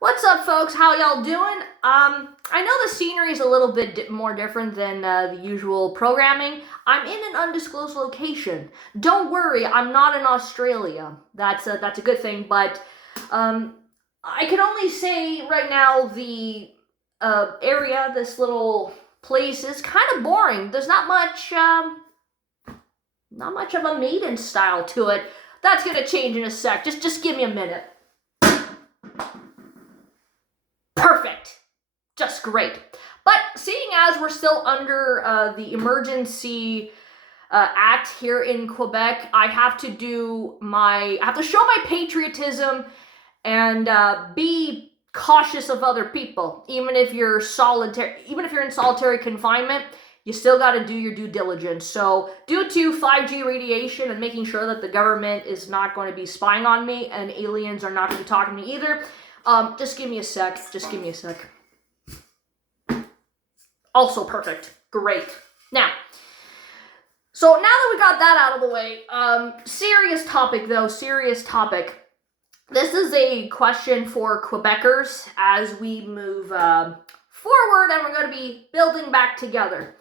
What's up, folks? How y'all doing? I know the scenery is a little bit more different than the usual programming. I'm in an undisclosed location. Don't worry, I'm not in Australia. That's a good thing. But um, I can only say right now the area, this little place, is kind of boring. There's not much of a maiden style to it. That's gonna change in a sec. Just give me a minute. Perfect. Just great. But seeing as we're still under the emergency act here in Quebec, I have to show my patriotism and be cautious of other people. Even if you're in solitary confinement, you still got to do your due diligence. So, due to 5G radiation and making sure that the government is not going to be spying on me and aliens are not going to be talking to me either, just give me a sec. Just give me a sec. Also perfect. Great. Now, so now that we got that out of the way, serious topic though, serious topic. This is a question for Quebecers as we move forward and we're going to be building back together.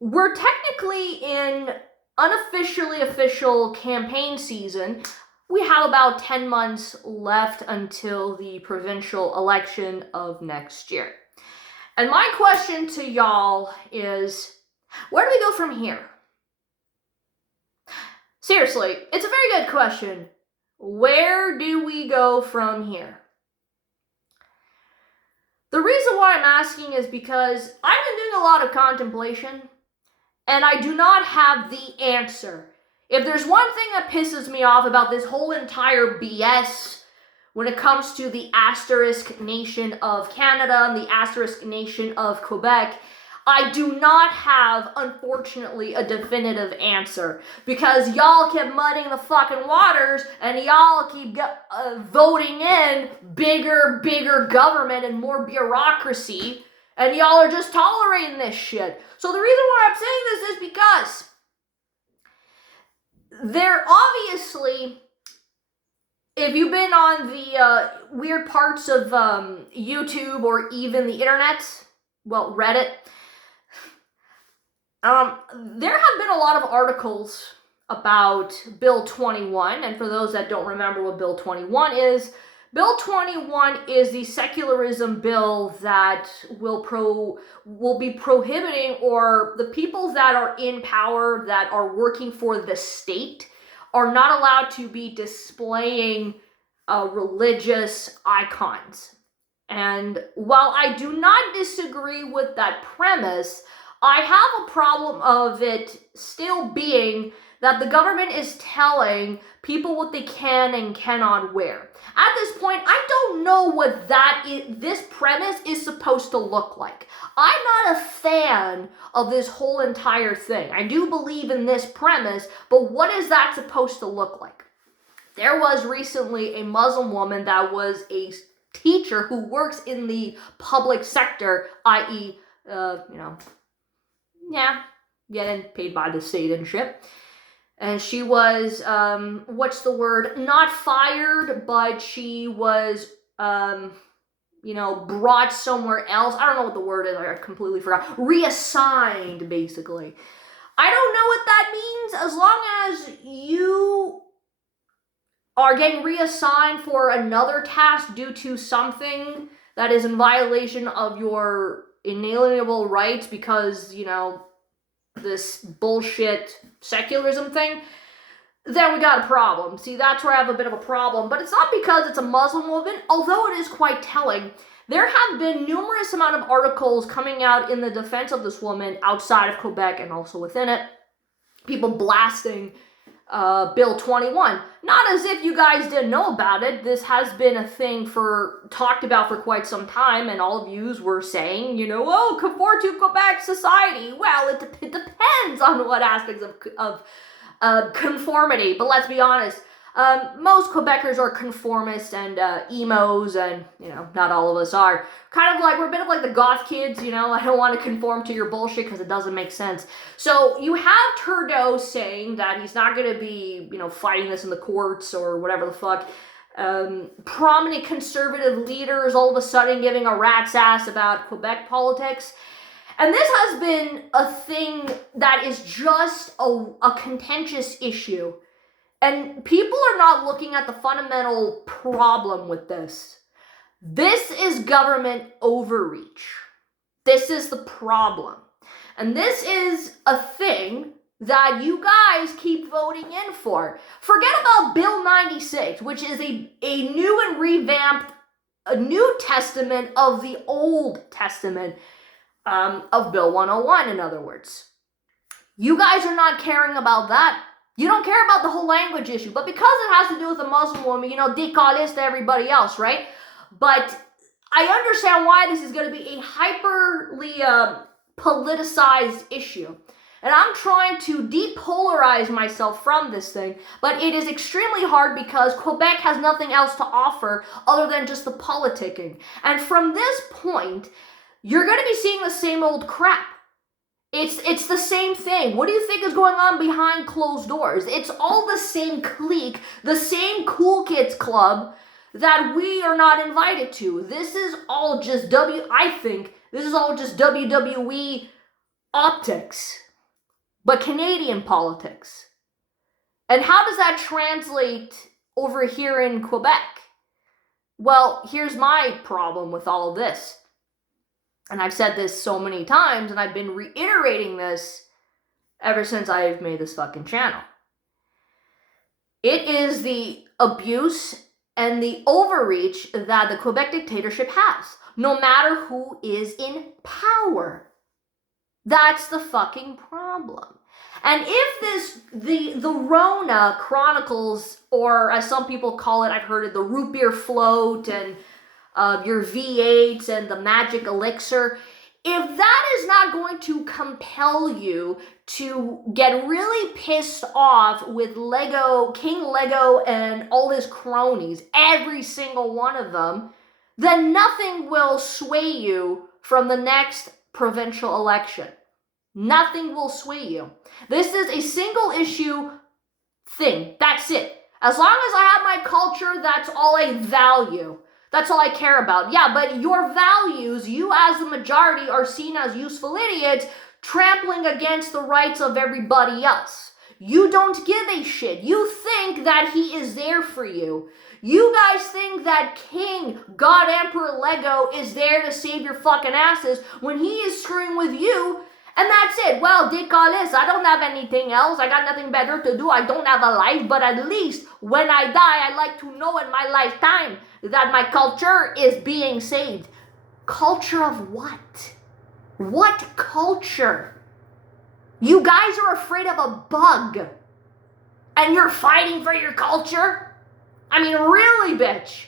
We're technically in unofficially official campaign season. We have about 10 months left until the provincial election of next year. And my question to y'all is, where do we go from here? Seriously, it's a very good question. Where do we go from here? The reason why I'm asking is because I've been doing a lot of contemplation, and I do not have the answer. If there's one thing that pisses me off about this whole entire BS when it comes to the asterisk nation of Canada and the asterisk nation of Quebec, I do not have, unfortunately, a definitive answer. Because y'all keep muddying the fucking waters and y'all keep voting in bigger government and more bureaucracy. And y'all are just tolerating this shit. So the reason why I'm saying this is because there obviously, if you've been on the weird parts of YouTube or even the internet, well, Reddit, there have been a lot of articles about Bill 21, and for those that don't remember what Bill 21 is, Bill 21 is the secularism bill that will be prohibiting, or the people that are in power that are working for the state are not allowed to be displaying religious icons. And while I do not disagree with that premise, I have a problem of it still being that the government is telling people what they can and cannot wear. At this point, I don't know what this premise is supposed to look like. I'm not a fan of this whole entire thing. I do believe in this premise, but what is that supposed to look like? There was recently a Muslim woman that was a teacher who works in the public sector, i.e., getting paid by the state and shit. And she was, not fired, but she was, brought somewhere else. I don't know what the word is, I completely forgot. Reassigned, basically. I don't know what that means, as long as you are getting reassigned for another task due to something that is in violation of your inalienable rights because, this bullshit secularism thing, then we got a problem. See, that's where I have a bit of a problem. But it's not because it's a Muslim woman, although it is quite telling. There have been numerous amount of articles coming out in the defense of this woman outside of Quebec and also within it. People blasting Bill 21. Not as if you guys didn't know about it. This has been a thing talked about for quite some time, and all of yous were saying, conform to Quebec society. Well, it depends on what aspects of conformity, but let's be honest. Most Quebecers are conformists and emos, and not all of us are. Kind of like we're a bit of like the goth kids, I don't want to conform to your bullshit because it doesn't make sense. So you have Trudeau saying that he's not going to be, fighting this in the courts or whatever the fuck. prominent conservative leaders all of a sudden giving a rat's ass about Quebec politics. And this has been a thing that is just a contentious issue. And people are not looking at the fundamental problem with this. This is government overreach. This is the problem. And this is a thing that you guys keep voting in for. Forget about Bill 96, which is a new and revamped, a New Testament of the Old Testament of Bill 101, in other words. You guys are not caring about that. You don't care about the whole language issue, but because it has to do with a Muslim woman, décaliste to everybody else, right? But I understand why this is going to be a hyperly politicized issue. And I'm trying to depolarize myself from this thing, but it is extremely hard because Quebec has nothing else to offer other than just the politicking. And from this point, you're going to be seeing the same old crap. It's the same thing. What do you think is going on behind closed doors? It's all the same clique, the same cool kids club that we are not invited to. This is all just I think this is all just WWE optics, but Canadian politics. And how does that translate over here in Quebec? Well, here's my problem with all of this. And I've said this so many times, and I've been reiterating this ever since I've made this fucking channel. It is the abuse and the overreach that the Quebec dictatorship has, no matter who is in power. That's the fucking problem. And if the Rona Chronicles, or as some people call it, I've heard it, the root beer float and your V8s and the magic elixir, if that is not going to compel you to get really pissed off with King Lego and all his cronies, every single one of them, then nothing will sway you from the next provincial election. Nothing will sway you. This is a single issue thing. That's it. As long as I have my culture, that's all I value. That's all I care about. Yeah, but your values, you as the majority are seen as useful idiots trampling against the rights of everybody else. You don't give a shit. You think that he is there for you. You guys think that King, God Emperor Lego is there to save your fucking asses when he is screwing with you. And that's it. Well, décaliste, I don't have anything else. I got nothing better to do. I don't have a life, but at least when I die, I like to know in my lifetime that my culture is being saved. Culture of what? What culture? You guys are afraid of a bug, and you're fighting for your culture? I mean, really, bitch.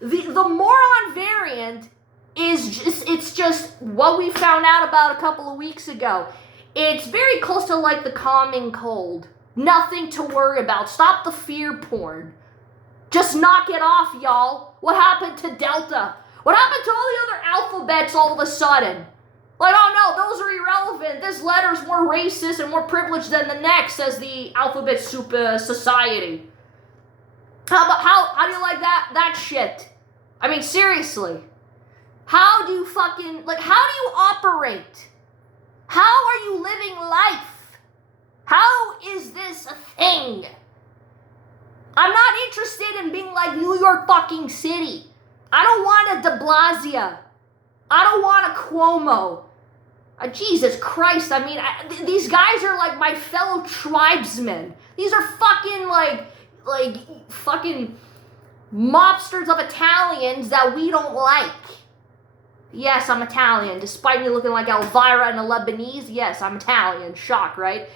The moron variant it's just what we found out about a couple of weeks ago. It's very close to like the common cold. Nothing to worry about. Stop the fear porn. Just knock it off, y'all. What happened to Delta? What happened to all the other alphabets all of a sudden? Like, oh no, those are irrelevant. This letter's more racist and more privileged than the next, says the Alphabet Soup Society. How do you like that shit? I mean, seriously. How do you how do you operate? How are you living life? How is this a thing? I'm not interested in being like New York fucking City. I don't want a de Blasio. I don't want a Cuomo. Jesus Christ, I mean, these guys are like my fellow tribesmen. These are fucking like fucking mobsters of Italians that we don't like. Yes, I'm Italian. Despite me looking like Elvira and a Lebanese, yes, I'm Italian. Shock, right?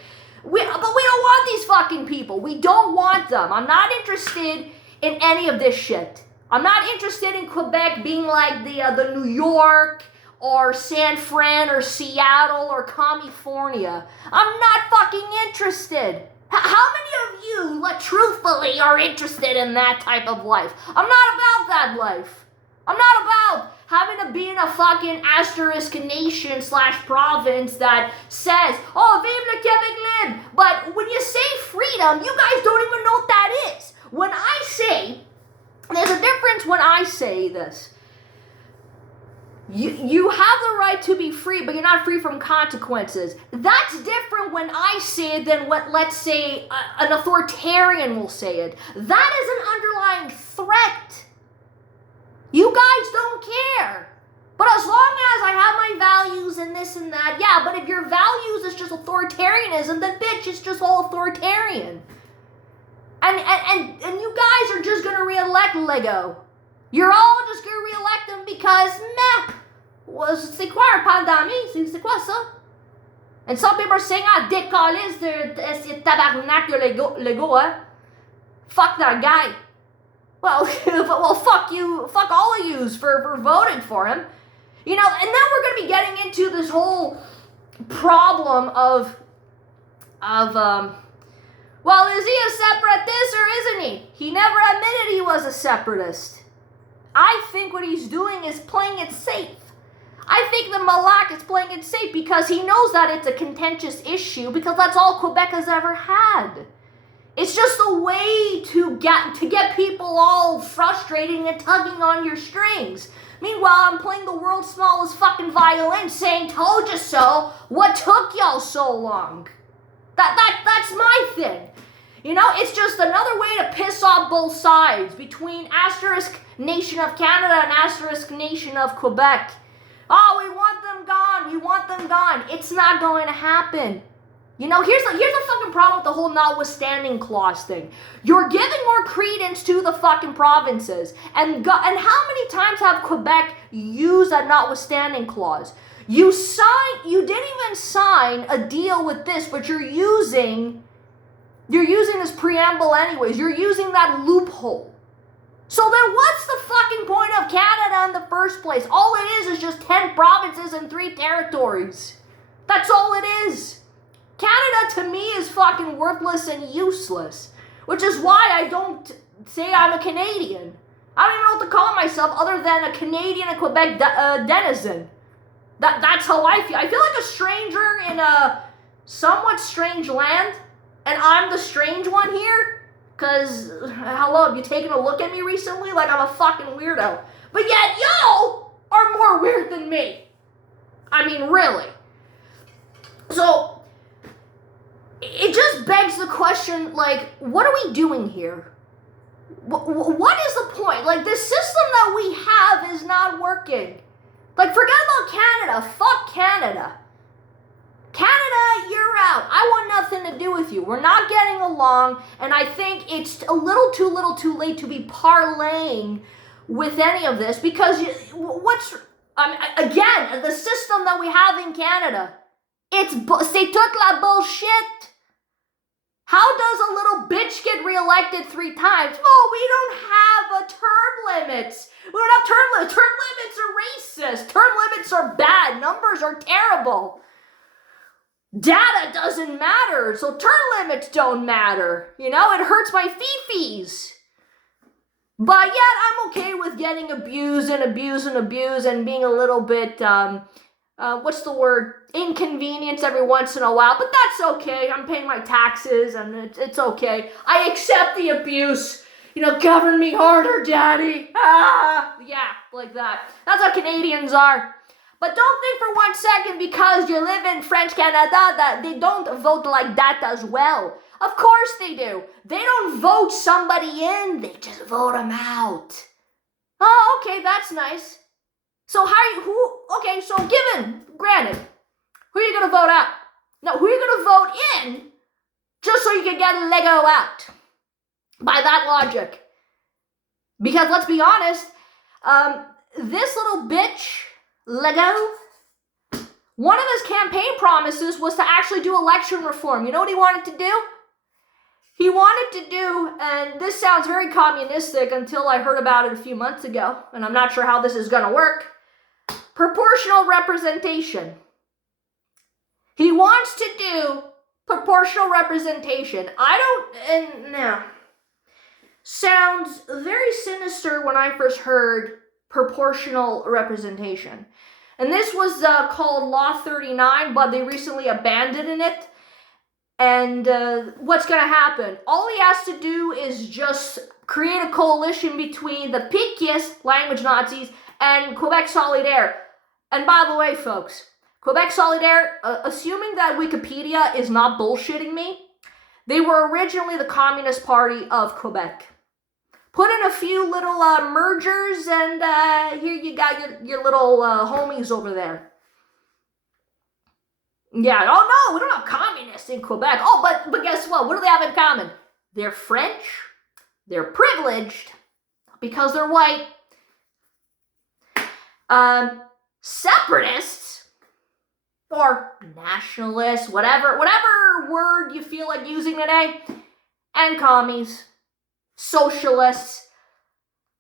But we don't want these fucking people. We don't want them. I'm not interested in any of this shit. I'm not interested in Quebec being like the New York or San Fran or Seattle or California. I'm not fucking interested. How many of you, like, truthfully, are interested in that type of life? I'm not about that life. I'm not about having to be in a fucking asterisk nation / province that says, oh, vive le Québec libre. But when you say freedom, you guys don't even know what that is. When I say when I say this. You have the right to be free, but you're not free from consequences. That's different when I say it than what, let's say, an authoritarian will say it. That is an underlying threat. You guys don't care. But as long as I have my values and this and that, yeah, but if your values is just authoritarianism, then bitch, it's just all authoritarian. And you guys are just going to re-elect Lego. You're all just going to re-elect them because, c'est quoi un pandémie? C'est quoi ça? And some people are saying, décalisse de tabarnak de Lego, hein? Fuck that guy. Well, fuck you, fuck all of yous for voting for him. You know, and then we're going to be getting into this whole problem of well, is he a separatist or isn't he? He never admitted he was a separatist. I think what he's doing is playing it safe. I think the Malak is playing it safe because he knows that it's a contentious issue because that's all Quebec has ever had. It's just a way to get people all frustrated and tugging on your strings. Meanwhile, I'm playing the world's smallest fucking violin saying, told you so, what took y'all so long? That's my thing. You know, it's just another way to piss off both sides between asterisk nation of Canada and asterisk nation of Quebec. Oh, we want them gone. We want them gone. It's not going to happen. You know, here's the fucking problem with the whole notwithstanding clause thing. You're giving more credence to the fucking provinces. And how many times have Quebec used that notwithstanding clause? You didn't even sign a deal with this, but you're using this preamble anyways. You're using that loophole. So then what's the fucking point of Canada in the first place? All it is just 10 provinces and 3 territories. That's all it is. Canada to me is fucking worthless and useless. Which is why I don't say I'm a Canadian. I don't even know what to call myself other than a Canadian and Quebec denizen. That's how I feel. I feel like a stranger in a somewhat strange land. And I'm the strange one here. Because, hello, have you taken a look at me recently? Like I'm a fucking weirdo. But yet, y'all are more weird than me. I mean, really. So, it just begs the question, like, what are we doing here? What is the point? Like, this system that we have is not working. Like, forget about Canada. Fuck Canada. Canada, you're out. I want nothing to do with you. We're not getting along, and I think it's a little too late to be parlaying with any of this because again, the system that we have in Canada, c'est toute la bullshit. How does a little bitch get reelected 3 times? Oh, we don't have a term limits. We don't have term limits. Term limits are racist. Term limits are bad. Numbers are terrible. Data doesn't matter, so term limits don't matter. You know, it hurts my fee-fees. But yet, I'm okay with getting abused and being a little bit, what's the word? Inconvenience every once in a while. But that's okay. I'm paying my taxes, and it's okay. I accept the abuse. You know, govern me harder, daddy. Yeah, like that. That's how Canadians are. But don't think for 1 second because you live in French Canada that they don't vote like that as well. Of course they do. They don't vote somebody in, they just vote them out. Oh, okay, that's nice. So granted, who are you going to vote out? No, who are you going to vote in just so you can get Lego out? By that logic. Because let's be honest, this little bitch, Lego, one of his campaign promises was to actually do election reform. You know what he wanted to do? He wanted to do, and this sounds very communistic until I heard about it a few months ago, and I'm not sure how this is going to work, proportional representation. He wants to do proportional representation. Sounds very sinister when I first heard proportional representation. And this was called Law 39, but they recently abandoned it. And what's going to happen? All he has to do is just create a coalition between the Péquistes, language Nazis, and Quebec Solidaire. And by the way, folks, Quebec Solidaire, assuming that Wikipedia is not bullshitting me, they were originally the Communist Party of Quebec. Put in a few little mergers, and here you got your little homies over there. Yeah, oh no, we don't have communists in Quebec. Oh, but guess what? What do they have in common? They're French, they're privileged, because they're white. Separatists, or nationalists, whatever word you feel like using today, and commies, socialists,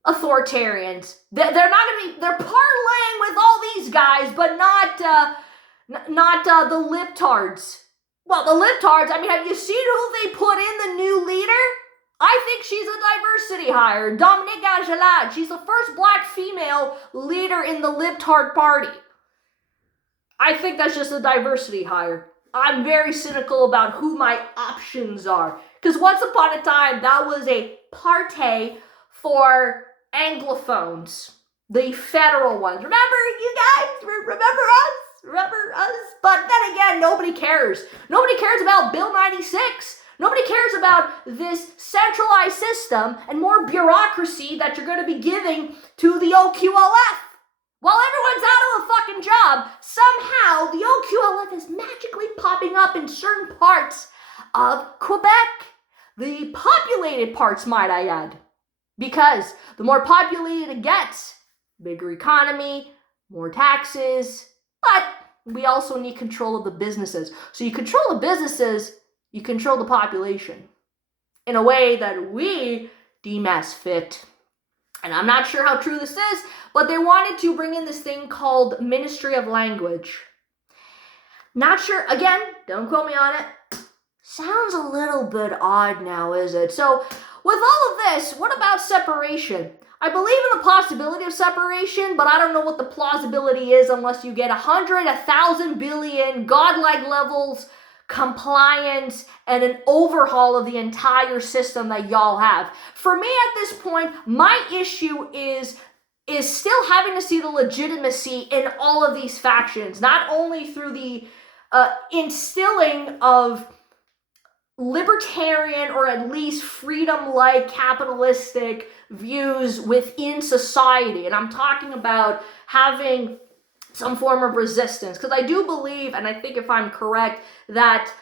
authoritarians. They're parlaying with all these guys, but not the libtards. Well, the libtards, I mean, have you seen who they put in the new leader? I think she's a diversity hire. Dominique Angelade. She's the first black female leader in the libtard party. I think that's just a diversity hire. I'm very cynical about who my options are. Because once upon a time, that was a party for Anglophones. The federal ones. Remember, you guys? Remember us? Remember us? But then again, nobody cares. Nobody cares about Bill 96. Nobody cares about this centralized system and more bureaucracy that you're going to be giving to the OQLF. While everyone's out of a fucking job, somehow the OQLF is magically popping up in certain parts of Quebec. The populated parts, might I add. Because the more populated it gets, bigger economy, more taxes, but we also need control of the businesses. So you control the businesses, you control the population in a way that we deem as fit. And I'm not sure how true this is, but they wanted to bring in this thing called Ministry of Language. Not sure, again, don't quote me on it. Sounds a little bit odd now, is it? So with all of this, what about separation? I believe in the possibility of separation, but I don't know what the plausibility is unless you get 100, 1,000 billion, godlike levels, compliance, and an overhaul of the entire system that y'all have. For me at this point, my issue is still having to see the legitimacy in all of these factions, not only through the instilling of libertarian or at least freedom-like capitalistic views within society. And I'm talking about having some form of resistance. Because I do believe, and I think if I'm correct, that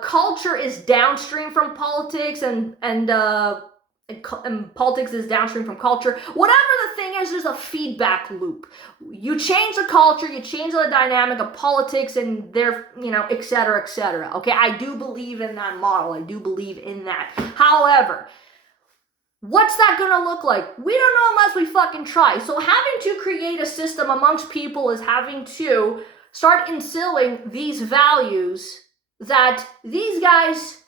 culture is downstream from politics and politics is downstream from culture. Whatever the thing is, there's a feedback loop. You change the culture, you change the dynamic of politics and their, et cetera, et cetera. Okay, I do believe in that model. I do believe in that. However, what's that gonna look like? We don't know unless we fucking try. So having to create a system amongst people is having to start instilling these values that these guys,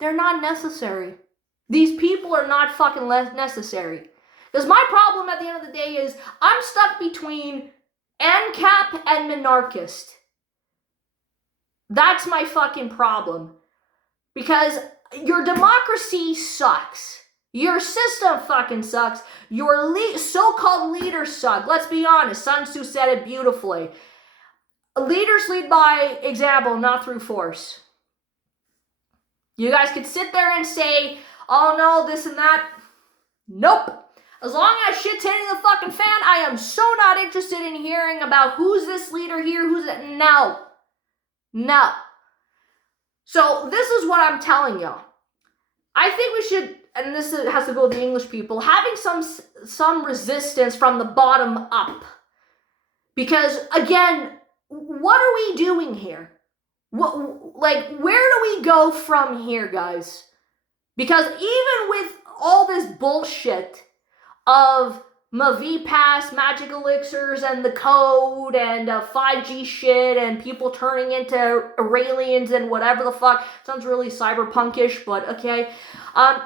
they're not necessary. These people are not fucking necessary. Because my problem at the end of the day is I'm stuck between ANCAP and monarchist. That's my fucking problem. Because your democracy sucks. Your system fucking sucks. Your so-called leaders suck. Let's be honest. Sun Tzu said it beautifully. Leaders lead by example, not through force. You guys could sit there and say, oh no, this and that. Nope. As long as shit's hitting the fucking fan, I am so not interested in hearing about who's this leader here, who's that. No. No. So this is what I'm telling y'all. I think we should, and this has to go with the English people, having some resistance from the bottom up. Because, again, what are we doing here? Where do we go from here, guys? Because even with all this bullshit of Mavi Pass, magic elixirs, and the code, and 5G shit, and people turning into aliens and whatever the fuck. Sounds really cyberpunkish, but okay. Not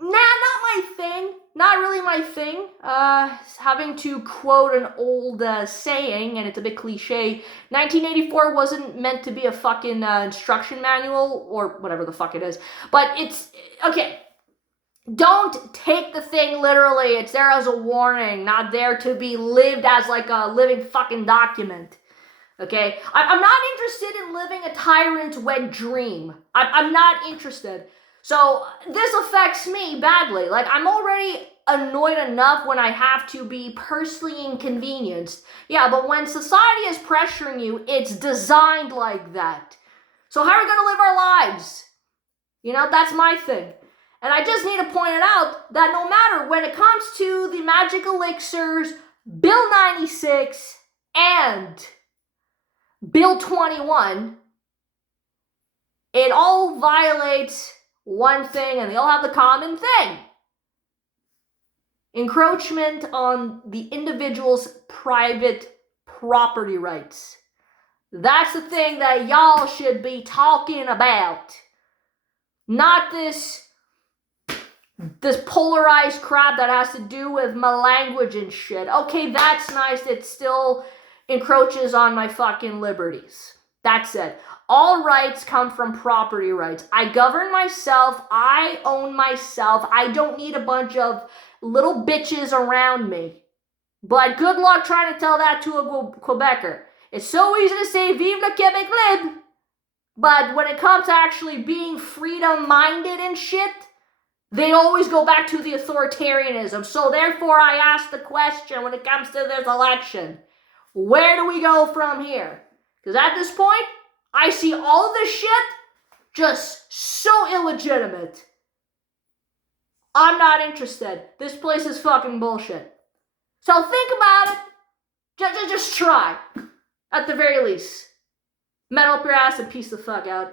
my thing. Not really my thing. Having to quote an old saying, and it's a bit cliche, 1984 wasn't meant to be a fucking instruction manual, or whatever the fuck it is. But it's, okay. don't take the thing literally. It's there as a warning, not there to be lived as like a living fucking document. Okay? I'm not interested in living a tyrant's wet dream. I'm not interested. So this affects me badly. Like, I'm already annoyed enough when I have to be personally inconvenienced. Yeah, but when society is pressuring you, it's designed like that. So how are we going to live our lives? You know, that's my thing. And I just need to point it out that no matter when it comes to the magic elixirs, Bill 96, and Bill 21, it all violates one thing, and they all have the common thing: encroachment on the individual's private property rights. That's the thing that y'all should be talking about. Not this polarized crap that has to do with my language and shit. Okay, that's nice. It still encroaches on my fucking liberties. That's it. All rights come from property rights. I govern myself. I own myself. I don't need a bunch of little bitches around me. But good luck trying to tell that to a Quebecer. It's so easy to say Vive le Québec libre, but when it comes to actually being freedom-minded and shit, they always go back to the authoritarianism. So therefore, I ask the question when it comes to this election: where do we go from here? Because at this point, I see all of this shit just so illegitimate. I'm not interested. This place is fucking bullshit. So think about it. Just try. At the very least. Metal up your ass and peace the fuck out.